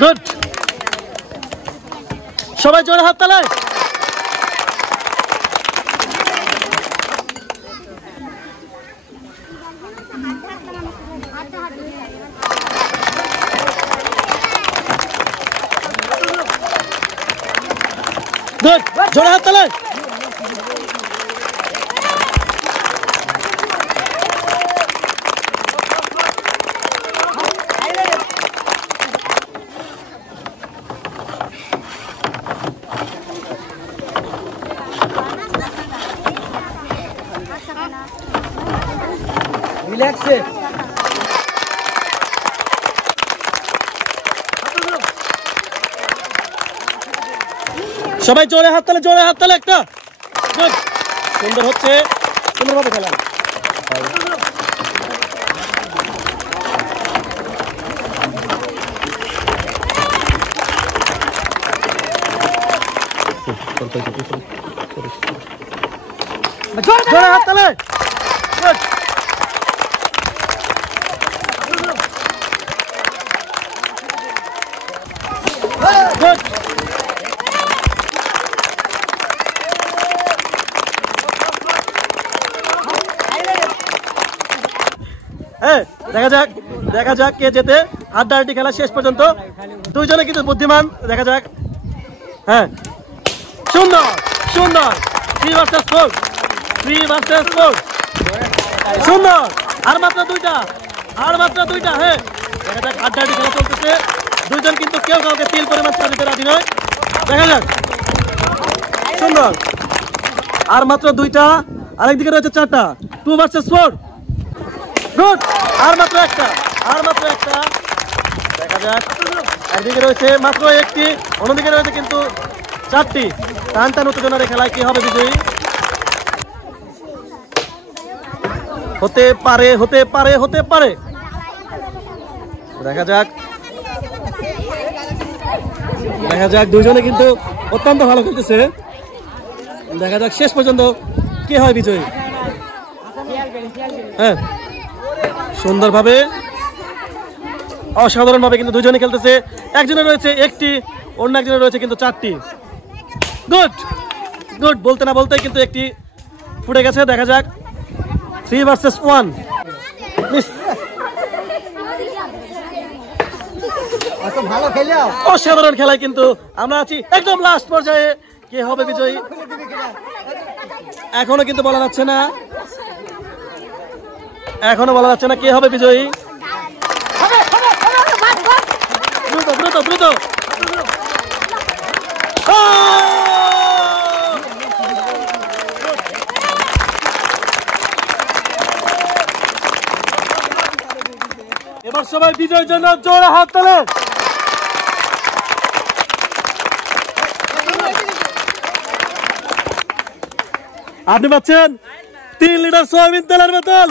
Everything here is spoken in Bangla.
গুড, সবাই জোরে হাত তালে। গুড, জোরে হাত তালে। রিল্যাক্সে সবাই জোরে হাত তালে, জোরে হাত তালে একটা। গুড, সুন্দর হচ্ছে, সুন্দরভাবে খেলা। জোরে হাত তালে। গুড, গুড, দেখা যাক কে জেতে। হাড্ডাহাড্ডি খেলা শেষ পর্যন্ত, দুইজনে কিন্তু বুদ্ধিমান। দেখা যাক। হ্যাঁ, সুন্দর সুন্দর, 3 ভার্সেস 4, 3 ভার্সেস 4, সুন্দর। আর মাত্র দুইটা, আর মাত্র দুইটা। হ্যাঁ, দেখা যাক, হাড্ডাহাড্ডি খেলা চলতেছে। দুইজন কিন্তু কেউ কাউকে তিল পরিমাণ ছেড়ে দিতে রাজি নয়। দেখা যাক, সুন্দর। আর মাত্র দুইটা, আরেকদিকে রয়েছে 4টা, 2 ভার্সেস 4। গুড, আর মাত্র একটা, আর মাত্র একটা। দেখা যাক, একদিকে রয়েছে মাত্র একটি, অন্যদিকে রয়েছে কিন্তু 4টি। টান টান উত্তেজনার খেলায় কি হবে বিজয়ী? হতে পারে, হতে পারে, হতে পারে। দেখা যাক, দেখা যাক, দুজনে কিন্তু অত্যন্ত ভালো খেলতেছে। দেখা যাক শেষ পর্যন্ত কে হয় বিজয়ী। হ্যাঁ, সুন্দরভাবে, অসাধারণভাবে কিন্তু দুজনে খেলতেছে। একজনের রয়েছে একটি, অন্য একজনের রয়েছে কিন্তু 4টি। গুড, গুড, বলতে না বলতে কিন্তু একটি ফুটে গেছে। দেখা যাক, 3 ভার্সেস 1। ভালো খেলা, অসাধারণ খেলায় কিন্তু আমরা আছি একদম লাস্ট পর্যায়ে। কে হবে বিজয়ী এখনো কিন্তু বলা যাচ্ছে না, এখনো বলা যাচ্ছে না কে হবে বিজয়ী। দ্রুত দ্রুত দ্রুত। এবার সবাই বিজয়ের জন্য জোরে হাত তোলে। আপনি পাচ্ছেন 3 লিটার সয়াবিন তেলের বোতল।